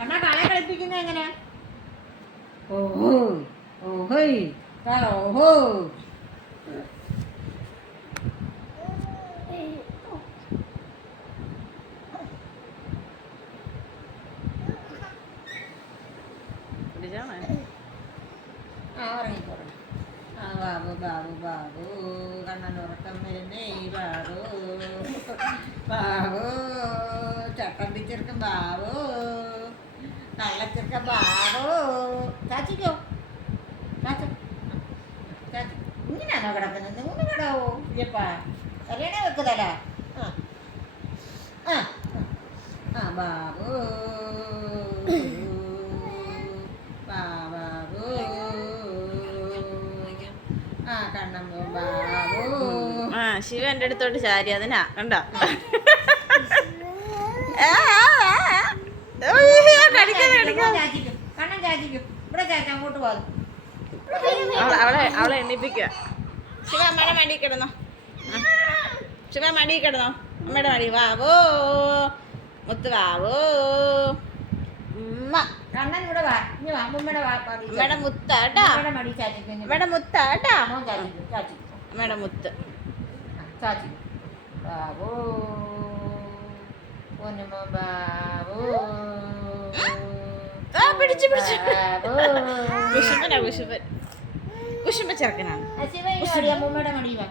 കണ്ണാ കളെ കളിപ്പിക്കുന്ന എങ്ങനെ? ഓഹോ ഓഹോയ് ഓഹോ. ഉറങ്ങിക്കോളൂ. ആ ബാബു ബാബു ബാബു കണ്ണൻ ഉറക്കം വരുന്നേ ബാബു ബാബു ചട്ടമ്പി ചെറുക്കൻ ബാബു കള്ളച്ചെറുക്കൻ ബാബു. ചാച്ചിക്കോ ചാച്ച ചാച്ചി ഇങ്ങനെയാണോ കിടക്കുന്നത്? ഇങ്ങനെ കിടാവോ ഇല്ലപ്പാ? കല്യാണ വെക്കുന്നല്ല. ആ ആ ആ ബാബു ബാബു ആ കണ്ണമ്മ ബാബു. ആ ശിവ എൻ്റെ അടുത്തോട്ട് ചാരി അതിനാ കണ്ടോ കണ്ണൻ ചാച്ചിക്കും ഇവിടെ ചാച്ച അങ്ങോട്ട് പോകും. അവളെ എണ്ണിപ്പിക്കുക. ശിവ അമ്മയുടെ മടി കിടന്നോ. ശിവ മടി കിടന്നോ. അമ്മയുടെ മടി വാവോ മുത്ത് വാവോ. കണ്ണൻ ഇവിടെ വാ. ഇനി വാ അമ്മയുടെ അമ്മയുടെ മുത്താട്ടാ. മടി ചാച്ചിക്കും. അമ്മയുടെ മുത്താട്ടാ. ചാച്ചിക്കും ചാച്ചിക്കും അമ്മയുടെ മുത്ത് ചാച്ചിക്കും ബാബു പൊന്നുമോ ബാബു. ആ പിടിച്ചു പിടിച്ചു. കുശുമ്പനാ കുശുമ്പൻ. കുശുമ്പ ചെറുക്കനാണ്. അമ്മയുടെ മടി വാ.